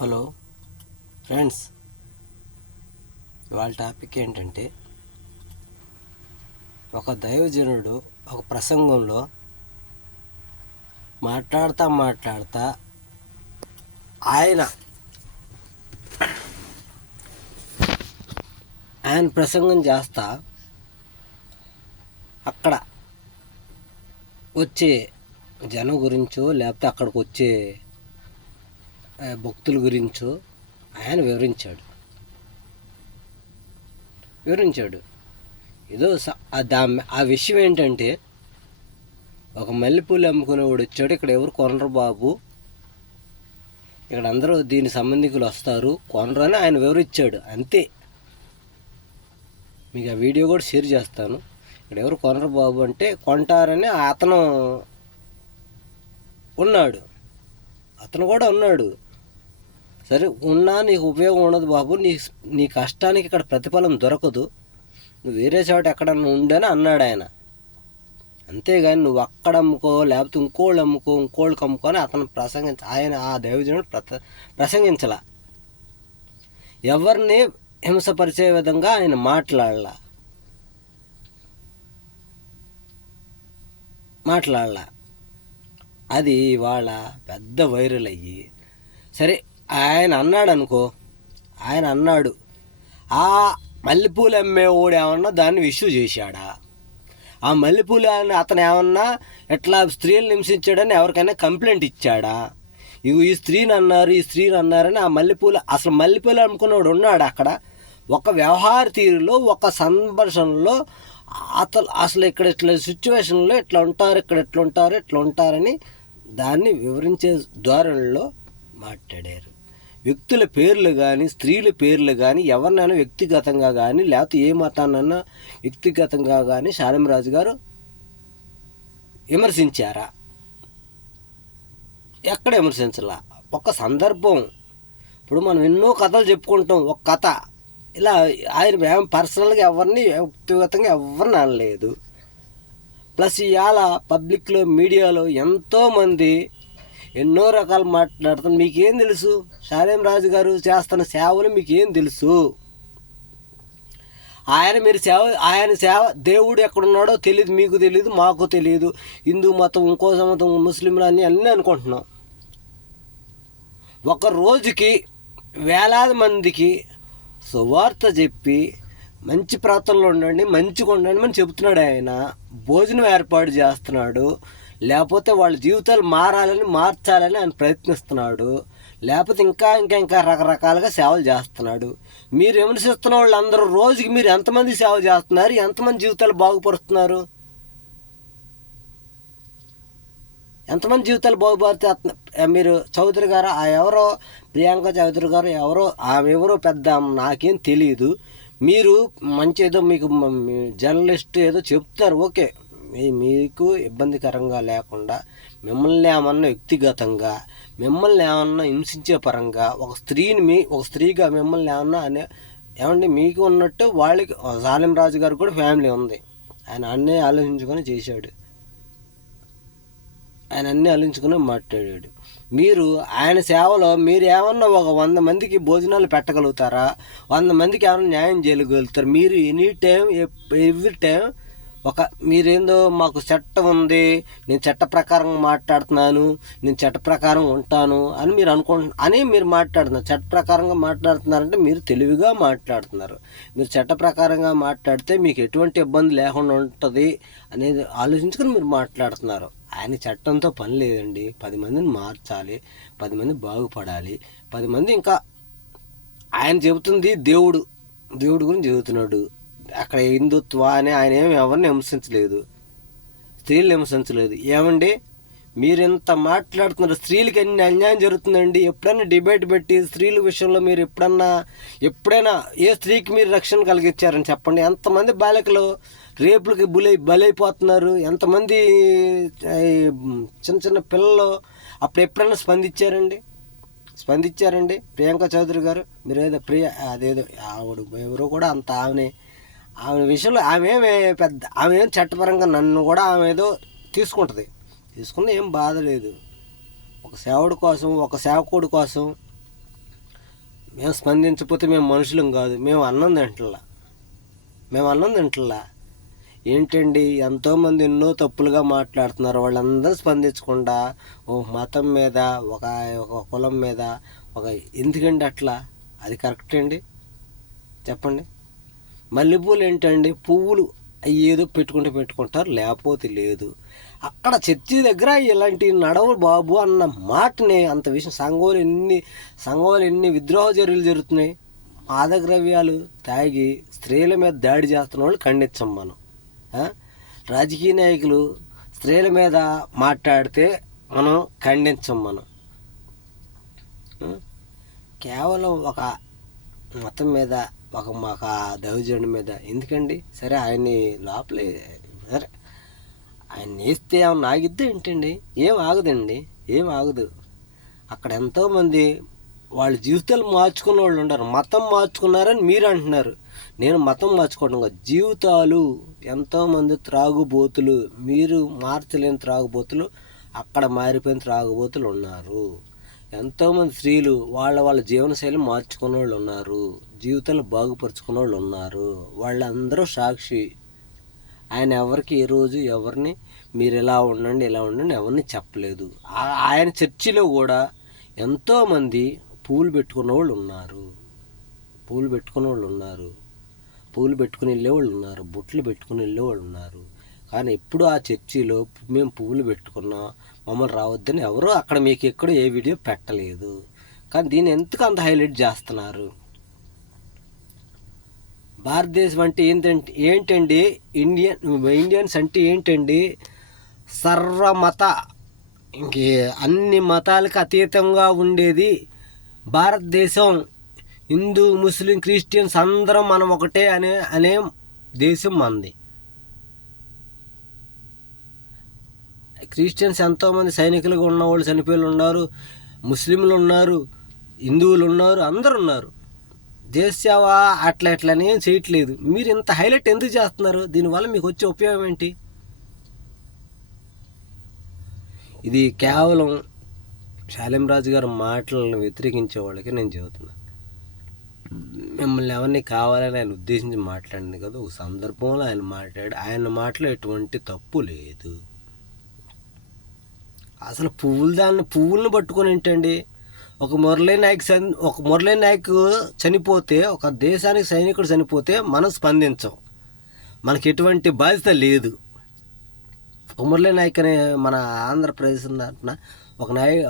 Hello friends, ఇవాళ topic ఏంటంటే ఒక దైవజనుడు ఒక ప్రసంగంలో మాట్లాడుతా ఆయన ప్రసంగం చేస్తా అక్కడ వచ్చే జనం గురించో లేకపోతే అక్కడికి వచ్చే భక్తుల గురించో ఆయన వివరించాడు. ఏదో ఆ విషయం ఏంటంటే, ఒక మల్లెపూలు అమ్ముకునేవాడు వచ్చాడు, ఇక్కడ ఎవరు కొనరు బాబు, ఇక్కడ అందరూ దీని సంబంధికులు వస్తారు కొనరు అని ఆయన వివరించాడు. అంతే. మీకు ఆ వీడియో కూడా షేర్ చేస్తాను. ఇక్కడ ఎవరు కొనరు బాబు అంటే కొంటారని అతను కూడా ఉన్నాడు. సరే, ఉన్నా నీకు ఉపయోగం ఉండదు బాబు, నీ కష్టానికి ఇక్కడ ప్రతిఫలం దొరకదు, నువ్వు వేరే చోట ఎక్కడన్నా ఉండని అన్నాడు ఆయన. అంతేగాని నువ్వు అక్కడ అమ్ముకో లేకపోతే ఇంకోళ్ళకి అమ్ముకొని అతను ఆయన ఆ దైవజనుడు ప్రసంగించాల. ఎవరిని హింసపరిచే విధంగా ఆయన మాట్లాడాల. అది ఇవాళ పెద్ద వైరల్ అయ్యి, సరే ఆయన అన్నాడు ఆ మల్లెపూలు అమ్మేవాడు ఏమన్నా దాన్ని ఇష్యూ చేశాడా? ఆ మల్లెపూలు అతను ఏమన్నా ఎట్లా స్త్రీలను హింసించాడని ఎవరికైనా కంప్లైంట్ ఇచ్చాడా? ఈ స్త్రీని అన్నారని ఆ మల్లెపూలు అమ్ముకున్నవాడు ఉన్నాడు అక్కడ. ఒక వ్యవహార తీరులో, ఒక సంభాషణలో అసలు ఇక్కడ ఇట్లా సిచ్యువేషన్లో ఇట్లా ఉంటారని దాన్ని వివరించే ధోరణిలో మాట్లాడారు. వ్యక్తుల పేర్లు కానీ, స్త్రీల పేర్లు కానీ, ఎవరినైనా వ్యక్తిగతంగా కానీ, లేకపోతే ఏ మతాన్నైనా వ్యక్తిగతంగా కానీ శాలిమరాజు గారు విమర్శించారా? ఎక్కడ విమర్శించాల? ఒక సందర్భం. ఇప్పుడు మనం ఎన్నో కథలు చెప్పుకుంటాం. ఒక కథ ఇలా ఆయన పర్సనల్గా ఎవరిని వ్యక్తిగతంగా ఎవరిని అనలేదు. ప్లస్ ఇవాళ పబ్లిక్లో, మీడియాలో ఎంతోమంది ఎన్నో రకాలు మాట్లాడుతాను. మీకేం తెలుసు? శాలిమరాజు గారు చేస్తున్న సేవలు మీకేం తెలుసు? ఆయన సేవ దేవుడు ఎక్కడున్నాడో తెలియదు, మీకు తెలియదు, మాకు తెలియదు. హిందూ మతం, ఇంకో మతం, ముస్లింలు అన్నీ అనుకుంటున్నాం. ఒక రోజుకి వేలాది మందికి సువార్త చెప్పి మంచి ప్రాంతంలో ఉండండి, మంచిగా ఉండండి అని చెబుతున్నాడు. ఆయన భోజనం ఏర్పాటు చేస్తున్నాడు, లేకపోతే వాళ్ళ జీవితాలు మార్చాలని ఆయన ప్రయత్నిస్తున్నాడు, లేకపోతే ఇంకా రకరకాలుగా సేవలు చేస్తున్నాడు. మీరు విమర్శిస్తున్న వాళ్ళందరూ రోజుకి మీరు ఎంతమంది సేవ చేస్తున్నారు? ఎంతమంది జీవితాలు బాగుపరుస్తున్నారు? ఎంతమంది జీవితాలు బాగుపరుస్తున్నారు? మీరు చౌదరి గారు, ఎవరో ప్రియాంక చౌదరి గారు ఆమె ఎవరో పెద్ద నాకేం తెలియదు. మీరు మంచి ఏదో మీకు జర్నలిస్ట్ ఏదో చెప్తారు, ఓకే, మీకు ఇబ్బందికరంగా లేకుండా మిమ్మల్ని ఏమన్నా వ్యక్తిగతంగా, మిమ్మల్ని ఏమన్నా హింసించే పరంగా, ఒక స్త్రీగా మిమ్మల్ని ఏమండి మీకు ఉన్నట్టు వాళ్ళకి శాలిమరాజు గారు కూడా ఫ్యామిలీ ఉంది. ఆయన అన్నీ ఆలోచించుకొని చేశాడు, ఆయన అన్నీ ఆలోచించుకొని మాట్లాడాడు. మీరు ఆయన సేవలో మీరు ఏమన్నా ఒక 100 మందికి భోజనాలు పెట్టగలుగుతారా? 100 మందికి ఏమన్నా న్యాయం చేయగలుగుతారు? మీరు ఎవ్రీ టైం మీరేందో మాకు చట్టం ఉంది, నేను చట్ట ప్రకారం మాట్లాడుతున్నాను, నేను చట్ట ప్రకారం ఉంటాను అని మీరు మాట్లాడుతున్నారు. చట్ట ప్రకారంగా మాట్లాడుతున్నారంటే మీరు తెలివిగా మాట్లాడుతున్నారు. మీరు చట్ట ప్రకారంగా మాట్లాడితే మీకు ఎటువంటి ఇబ్బంది లేకుండా ఉంటుంది అనేది ఆలోచించుకొని మీరు మాట్లాడుతున్నారు. ఆయన చట్టంతో పని లేదండి. 10 మందిని మార్చాలి, 10 మంది బాగుపడాలి, 10 మంది ఇంకా ఆయన చెబుతుంది దేవుడు గురించి చెబుతున్నాడు. అక్కడ హిందుత్వ అని ఆయన ఎవరిని హింసించలేదు, స్త్రీలను హింసించలేదు. ఏమండి మీరు ఎంత మాట్లాడుతున్నారు? స్త్రీలకి అన్ని అన్యాయం జరుగుతుందండి. ఎప్పుడైనా డిబేట్ పెట్టి స్త్రీల విషయంలో మీరు ఎప్పుడైనా ఏ స్త్రీకి మీరు రక్షణ కలిగించారని చెప్పండి. ఎంతమంది బాలికలు రేపులకి బలైపోతున్నారు, ఎంతమంది చిన్న పిల్లలు అప్పుడు ఎప్పుడైనా స్పందించారండి? ప్రియాంక చౌదరి గారు మీరు అదేదో ఆవిడ ఎవరో కూడా అంత ఆమె విషయంలో ఆమె ఏం చట్టపరంగా నన్ను కూడా ఆమె ఏదో తీసుకున్న ఏం బాధ లేదు. ఒక సేవకుడి కోసం మేము స్పందించకపోతే మేము మనుషులం కాదు, మేము అన్నం తింటల్లా. ఏంటండి, ఎంతోమంది ఎన్నో తప్పులుగా మాట్లాడుతున్నారు, వాళ్ళందరూ స్పందించకుండా మతం మీద, ఒక కులం మీద, ఎందుకండి అట్లా? అది కరెక్ట్ అండి? చెప్పండి. మల్లెపూలు ఏంటండి, పువ్వులు ఏదో పెట్టుకుంటారు, లేకపోతే లేదు. అక్కడ చర్చి దగ్గర ఇలాంటి నడవు బాబు అన్న మాటని, అంత విషయం. సంఘంలో ఎన్ని విద్రోహ చర్యలు జరుగుతున్నాయి. మాదకద్రవ్యాలు తాగి స్త్రీల మీద దాడి చేస్తున్న వాళ్ళు ఖండించం మనం. రాజకీయ నాయకులు స్త్రీల మీద మాట్లాడితే మనం ఖండించం మనం. కేవలం ఒక మతం మీద, ఒక దైవజనుడి మీద ఎందుకండి? సరే, ఆయన్ని లోపలే, సరే ఆయన వేస్తే ఏమన్నా ఆగిద్దా ఏంటండి? ఏం ఆగదు. అక్కడ ఎంతోమంది వాళ్ళ జీవితాలు మార్చుకున్న వాళ్ళు ఉన్నారు. మతం మార్చుకున్నారని మీరు అంటున్నారు, నేను మతం మార్చుకోవడం కాదు, జీవితాలు. ఎంతోమంది త్రాగుబోతులు, మీరు మార్చలేని త్రాగుబోతులు, అక్కడ మారిపోయిన త్రాగుబోతులు ఉన్నారు. ఎంతోమంది స్త్రీలు వాళ్ళ జీవనశైలి మార్చుకున్న వాళ్ళు ఉన్నారు, జీవితాలు బాగుపరుచుకున్న వాళ్ళు ఉన్నారు. వాళ్ళందరూ సాక్షి. ఆయన ఎవరికి ఏ రోజు ఎవరిని మీరు ఇలా ఉండండి ఎవరిని చెప్పలేదు. ఆయన చర్చిలో కూడా ఎంతోమంది పూలు పెట్టుకున్న వాళ్ళు ఉన్నారు, పూలు పెట్టుకుని వెళ్ళేవాళ్ళు ఉన్నారు, బొట్లు పెట్టుకుని వెళ్ళేవాళ్ళు ఉన్నారు. కానీ ఎప్పుడు ఆ చర్చిలో మేము పువ్వులు పెట్టుకున్నాం, మమ్మల్ని రావద్దని ఎవరో అక్కడ మీకు ఎక్కడో ఏ వీడియో పెట్టలేదు. కానీ దీన్ని ఎందుకు అంత హైలైట్ చేస్తున్నారు? భారతదేశం అంటే ఏంటండి? ఇండియన్స్ అంటే ఏంటండి? సర్వమత, ఇంకే అన్ని మతాలకు అతీతంగా ఉండేది భారతదేశం. హిందూ, ముస్లిం, క్రిస్టియన్స్ అందరం మనం ఒకటే అనే దేశం మనది. క్రిస్టియన్స్ ఎంతోమంది సైనికులుగా ఉన్నవాళ్ళు చనిపోయి ఉన్నారు, ముస్లింలు ఉన్నారు, హిందువులు ఉన్నారు, అందరు ఉన్నారు. దేశ సేవ అట్లని ఏం చేయట్లేదు. మీరు ఇంత హైలైట్ ఎందుకు చేస్తున్నారు? దీనివల్ల మీకు వచ్చే ఉపయోగం ఏంటి? ఇది కేవలం శాలిం రాజు గారి మాటలను వ్యతిరేకించే వాళ్ళకి నేను చెబుతున్నా. మిమ్మల్ని ఎవరిని కావాలని ఆయన ఉద్దేశించి మాట్లాడింది కదా. ఒక సందర్భంలో ఆయన మాటలో ఎటువంటి తప్పు లేదు. అసలు పువ్వులను పట్టుకొని ఏంటండి? ఒక మురళీ నాయక్ చనిపోతే, ఒక దేశానికి సైనికుడు చనిపోతే మనం స్పందించం, మనకి ఎటువంటి బాధ్యత లేదు. ఒక మురళీ నాయక్ అనే మన ఆంధ్రప్రదేశ్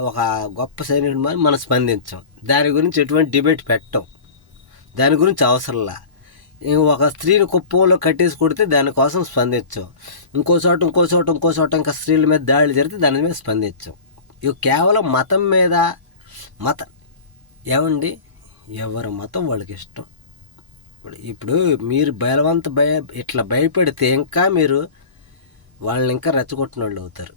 ఒక గొప్ప సైనికుడు మనం స్పందించాం. దాని గురించి ఎటువంటి డిబేట్ పెట్టం, దాని గురించి అవసరంలా. ఒక స్త్రీని కుప్పంలో కట్టేసి కొడితే దానికోసం స్పందించాం. ఇంకో చోట ఇంకా స్త్రీల మీద దాడులు జరిగితే దాని మీద స్పందించాం. ఇవి కేవలం మతం మీద. ఏమండి, ఎవరి మతం వాళ్ళకి ఇష్టం. ఇప్పుడు మీరు ఇట్లా భయపెడితే ఇంకా మీరు వాళ్ళని ఇంకా రెచ్చగొట్టిన వాళ్ళు అవుతారు.